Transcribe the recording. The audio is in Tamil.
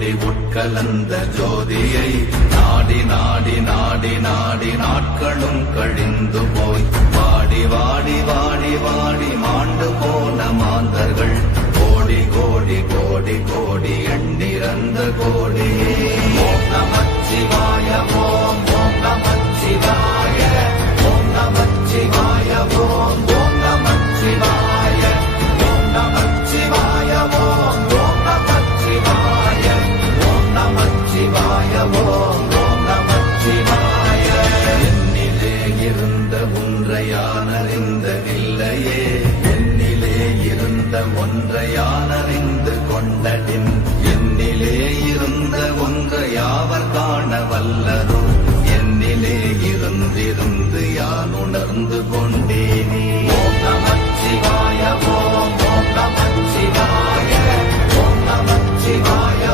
கோடி உட்கலந்த ஜோதியை நாடி நாடி நாடி நாடி நாட்களும் கழிந்து போய் வாடி வாடி வாடி வாடி மாண்டு போன மாந்தர்கள் கோடி கோடி கோடி கோடி எண்ணிறந்த கோடியே. ஓம் நமச்சிவாய ஓம் ஓம் நமச்சிவாய ஓம் நமச்சிவாய ஓம் ஓம் நமச்சிவாய ஓம் நமச்சிவாய ஓம் ஓம் நமச்சிவாய ஓம் நமச்சிவாய ஓம் ஓம் நமச்சிவாய. என்னிலே இருந்த ஒன்றையானறிந்ததில்லையே என்னிலே இருந்த ஒன்றையானறிந்து கொண்டடின் என்னிலே இருந்த ஒன்றை யாவர் காண வல்லரோ என்னிலே இருந்திருந்து யான் உணர்ந்து கொண்டு